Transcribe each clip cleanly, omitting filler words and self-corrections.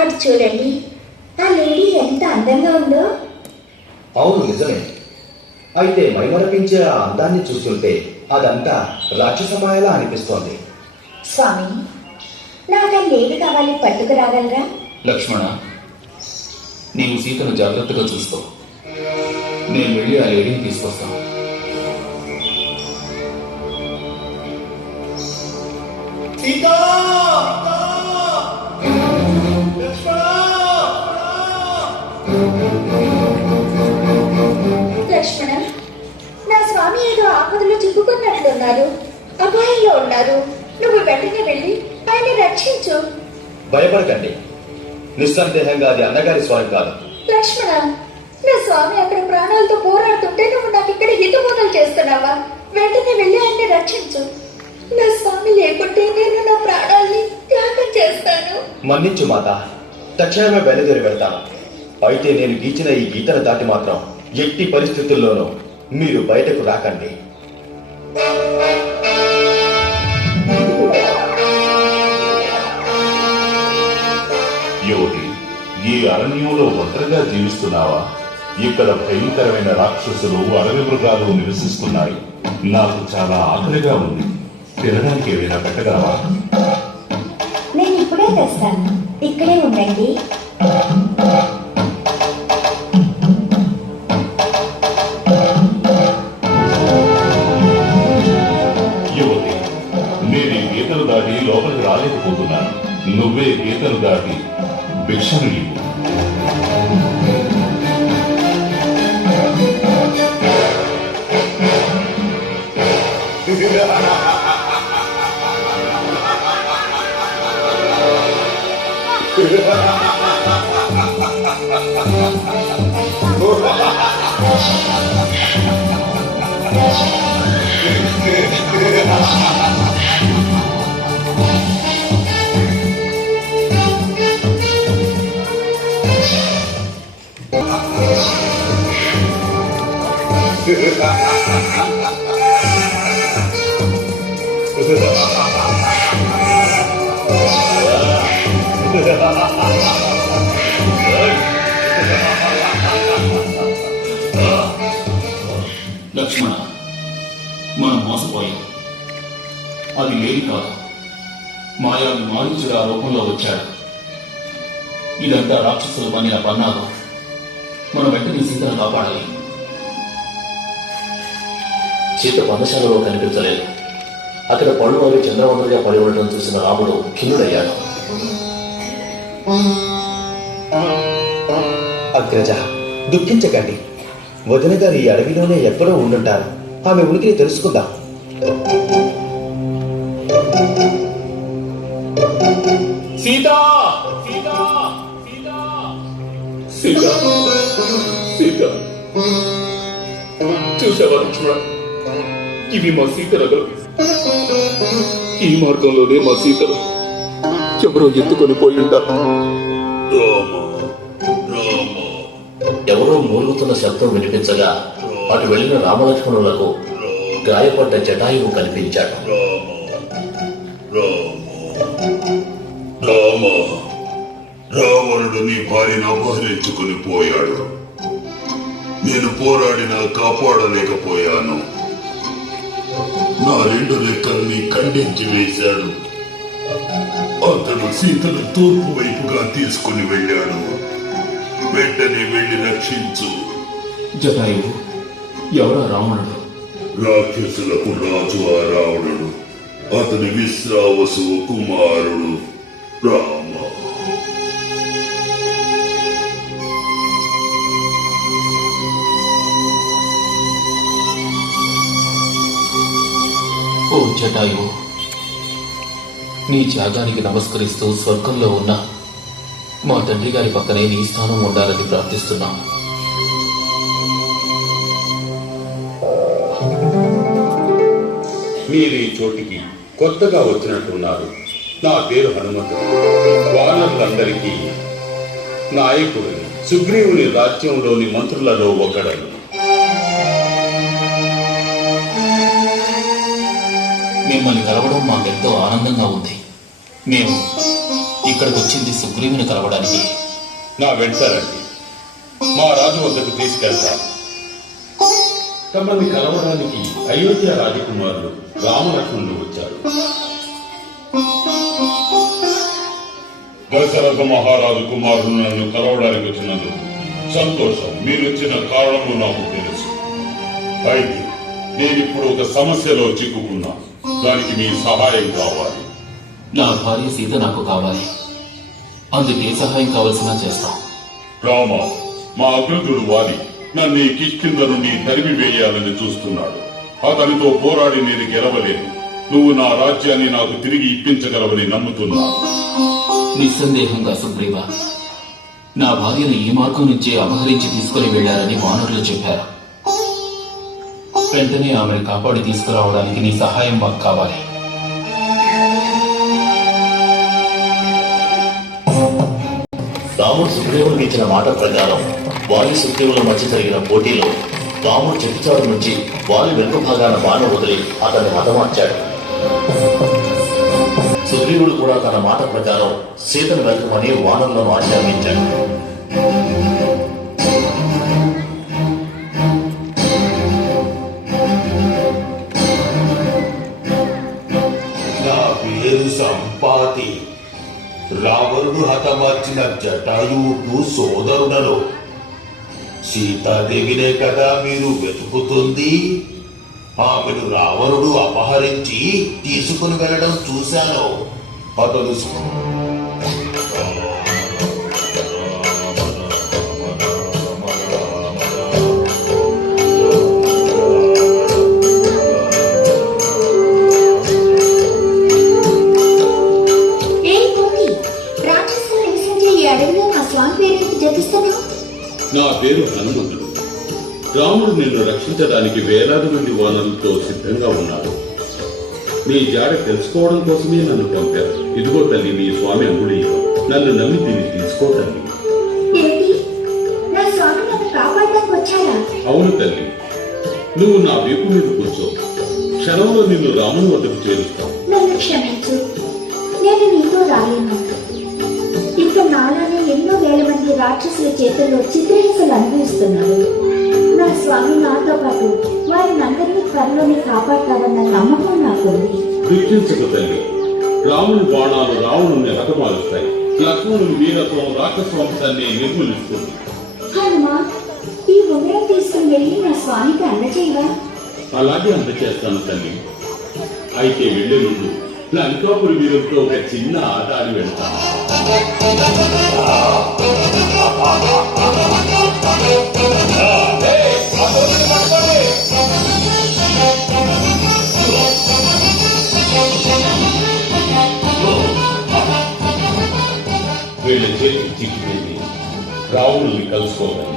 అది చూడండి, ఆ లేడీ ఎంత అందంగా ఉందో. అవును, నిజమే. అయితే మైమరపించే ఆ అందాన్ని చూస్తుంటే అదంతా రాక్షసమాయలా అనిపిస్తోంది. స్వామి, నాకు ఆ లేడీ కావాలి, పట్టుకురాగలరా? లక్ష్మణ, నీవు సీతను జాగ్రత్తగా చూస్తావు. నేను వెళ్ళి ఆ లేడీని తీసుకొస్తాను. లక్ష్మణ, నా స్వామి ఏదో ఆపదలో చిక్కుకున్నట్లున్నారు, అపాయంలో ఉన్నారు. నువ్వు వెంటనే వెళ్ళి ఆయన రక్షించు. భయపడకండి, నిస్సందేహంగా అది అన్నగారి స్వామి కాదు. లక్ష్మణ, నా స్వామి అక్కడ ప్రాణాలతో పోరాడుతుంటే నువ్వు నాకు ఇక్కడ హితబోధలు చేస్తున్నావా? వెంటనే వెళ్ళి ఆయన్ని రక్షించు. నా స్వామి లేకుంటే నేను నా ప్రాణాల్ని త్యాగం చేస్తాను. మన్నించు మాత, తక్షణమే బయలుదేరి వెళ్తాను. అయితే నేను గీచిన ఈ గీతను దాటి మాత్రం ఎట్టి పరిస్థితుల్లోనూ మీరు బయటకు రాకండి. యువతి, ఈ అరణ్యంలో ఒంటరిగా జీవిస్తున్నావా? ఇక్కడ భయంకరమైన రాక్షసులు, అడవి మృగాలు నివసిస్తున్నాయి. నాకు చాలా ఆకలిగా ఉంది. తినడానికి ఏమైనా పెట్టగలవా? నేను ఇప్పుడే తెస్తాను, ఇక్కడే ఉండండి. యువతి, నేను ఈ గీతలు దాటి లోపలికి రాలేకపోతున్నాను. నువ్వే గీతలు దాటి భిక్షను నీవు. లక్ష్మణ, మనం మోసపోయాం. అది లేడి కాదు, మాయావి మారీచుడు ఆ రూపంలో వచ్చాడు. ఇదంతా రాక్షసులు పన్నిన పన్నాగం. మనం వెంటనే సీతను కాపాడాలి. సీత పన్నశాలలో కనిపించలేదు. అక్కడ పళ్ళు అవి చంద్రవంతుడిగా పడి ఉండటం చూసిన రాముడు ఖిన్నుడయ్యాడు. అగ్రజ, దుఃఖించకండి. వదిన గారు ఈ అడవిలోనే ఎక్కడో ఉండుంటారు. ఆమె ఉనికిని తెలుసుకుందాం. సీత, సీత, సీత, సీత, చూసావా లక్ష్మణ? ఇవి మా సీత నగలు. ఈ మార్గంలోనే మా సీతలు ఎవరో ఎత్తుకొని పోయి ఉంటారు. ఎవరో మూలుగుతున్న శబ్దం వినిపించగా అటు వెళ్లిన రామలక్ష్మణులకు గాయపడ్డ జటాయువు కనిపించాడు. రావణుడు నీ భార్యను అపహరించుకుని పోయాడు. నేను పోరాడినా కాపాడలేకపోయాను. నా రెండు రెక్కల్ని ఖండించి వేశాడు. అతను సీతను తూర్పు వైపుగా తీసుకుని వెళ్ళాడు. వెంటనే వెళ్ళి రక్షించు. జటాయువు ఎవరా రావణుడు? రాక్షసులకు రాజు ఆ రావణుడు. అతని విశ్రావసు కుమారుడు రామ. ఓ జటాయువు, నీ త్యాగానికి నమస్కరిస్తూ స్వర్గంలో ఉన్న మా తండ్రి గారి పక్కనే నీ స్థానం ఉండాలని ప్రార్థిస్తున్నాం. మీరు ఈ చోటికి కొత్తగా వచ్చినట్టున్నారు. నా పేరు హనుమంతుడు. వానరులందరికీ నాయకుడు. సుగ్రీవుని రాజ్యంలోని మంత్రులలో ఒకడను. మిమ్మల్ని కలవడం మాకెంతో ఆనందంగా ఉంది. మేము ఇక్కడికి వచ్చింది సుగ్రీవుని కలవడానికి. నా వెంటారండి, మా రాజు వద్దకు తీసుకెళ్తాను. తమని కలవడానికి అయోధ్య రాజకుమారులు రామలక్ష్మణులు వచ్చారు. దశరథ మహారాజు కుమారులు నన్ను కలవడానికి వచ్చినందుకు సంతోషం. మీరొచ్చిన కారణము నాకు తెలుసు. అయితే నేనిప్పుడు ఒక సమస్యలో చిక్కుకున్నా. దానికి మీ సహాయం కావాలి. నా భార్య సీత నాకు కావాలి. అందుకే సహాయం కావలసిన చేస్తాం. రామ, మా అగ్రజుడు వాలి నన్ను ఈ కిష్కింద నుండి తరిమి వేయాలని చూస్తున్నాడు. అతనితో పోరాడి నేను గెలవలేను. నువ్వు నా రాజ్యాన్ని నాకు తిరిగి ఇప్పించగలవని నమ్ముతున్నా. నిస్సందేహంగా సుగ్రీవ, నా భార్యను ఈ మార్గం నుంచే అపహరించి తీసుకుని వెళ్లారని వానరులు చెప్పారు. వెంటనే ఆమెను కాపాడి తీసుకురావడానికి నీ సహాయం మాకు కావాలి. రాముడు సుగ్రీవునికి ఇచ్చిన మాట ప్రకారం వాలి సుగ్రీవుల మధ్య జరిగిన పోటీలో రాముడు చెట్టుచాటు నుంచి వాలి వెనుక భాగాన బాణం వదిలి అతన్ని హతమార్చాడు. సుగ్రీవుడు కూడా తన మాట ప్రకారం సీతను వెతకమని వానరులను ఆజ్ఞాపించాడు. నా పేరు సంపాతి. రావణుడు హతమార్చిన జటాయువుకు సోదరుడను. సీతాదేవినే కదా మీరు వెతుకుతుంది. ఆమెను రావణుడు అపహరించి తీసుకుని వెళ్ళడం చూశాను. అతను నా పేరు హనుమంతుడు. రాముడు నిన్ను రక్షించడానికి వేలాది మంది వానరులతో సిద్ధంగా ఉన్నాడు. నీ జాడ తెలుసుకోవడం కోసమే నన్ను పంపారు. ఇదిగో తల్లి, నీ స్వామి అంగుళీయం. నన్ను నమ్మి దీన్ని తీసుకో తల్లి. అవును తల్లి, నువ్వు నా వీపు మీద కూర్చో. క్షణంలో నిన్ను రాముని వద్దకు చేరుస్తావు. నన్ను క్షమించు, నేను నీతో రాలేను. ఇంకా నాలానే ఎన్నో వేల మంది రాక్షసుల చేతుల్లో చిత్రహింసలు అనుభవిస్తున్నారు. నా స్వామి నాతో పాటు వారిని అందరినీ త్వరలోనే కాపాడతారన్న నమ్మకం నాకుంది. దుఃఖించకు తల్లి, రాముని బాణాలు రావణుని హతమారుస్తాయి. లక్ష్మణుని వీరత్వం రాక్షస వంశాన్ని నిర్మూలిస్తుంది. హనుమా, ఈ ఉంగరం తీసుకుని వెళ్ళి నా స్వామికి అందచేయవా? అలాగే అందచేస్తాను తల్లి. అయితే వెళ్లే ముందు లంకాపురి వీరులతో ఒక చిన్న ఆట ఆడి వెళ్తాను. వీళ్ళ చేతికి చిక్కిపోయింది. రావణుల్ని కలుసుకోవాలి.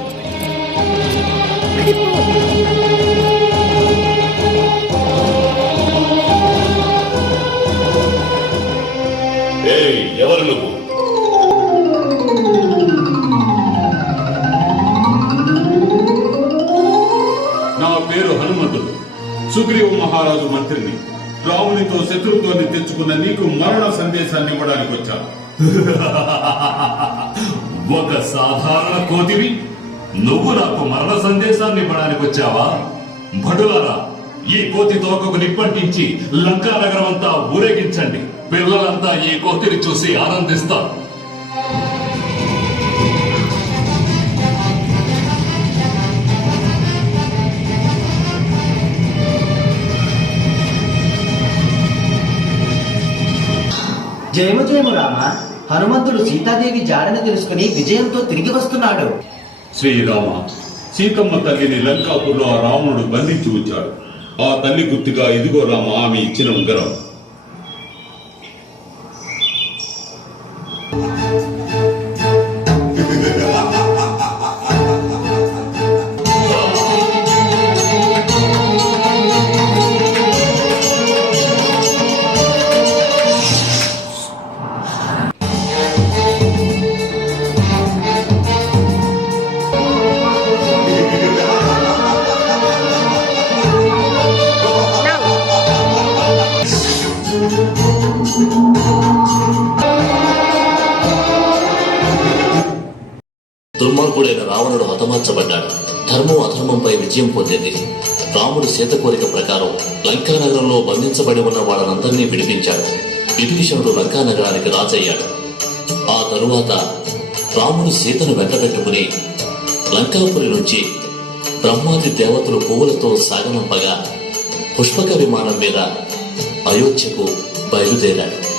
ఎవరు నువ్వు? నా పేరు హనుమంతుడు. సుగ్రీవ మహారాజు మంత్రిని. రామునితో శత్రుత్వాన్ని తెచ్చుకున్న నీకు మరణ సందేశాన్ని ఇవ్వడానికి వచ్చాను. ఒక సాధారణ కోతివి నువ్వు నాకు మరణ సందేశాన్ని ఇవ్వడానికి వచ్చావా? భటులారా, ఈ కోతి తోకకు నిప్పంటించి లంకా నగరం అంతా ఊరేగించండి. పిల్లలంతా ఈ కోతిని చూసి ఆనందిస్తారు. జయము జయము రామ. హనుమంతుడు సీతాదేవి జాడను తెలుసుకుని విజయంతో తిరిగి వస్తున్నాడు. శ్రీరామ, సీతమ్మ తల్లిని లంకాపురంలో ఆ రావణుడు బంధించి ఉంచాడు. ఆ తల్లి గుర్తుగా ఇదిగో రామ ఆమె ఇచ్చిన ఉంగరం. దుర్మార్గుడైన రావణుడు హతమార్చబడ్డాడు. ధర్మం అధర్మంపై విజయం పొందింది. రాముడు సీత కోరిక ప్రకారం లంకానగరంలో బంధించబడి ఉన్న వాళ్ళనందరినీ విడిపించాడు. విభీషణుడు లంకానగరానికి రాజయ్యాడు. ఆ తరువాత రాముడు సీతను వెంటబెట్టుకుని లంకాపురి నుంచి బ్రహ్మాది దేవతలు పువ్వులతో సాగనంపగా పుష్పక విమానం మీద అయోధ్యకు బయలుదేరాడు.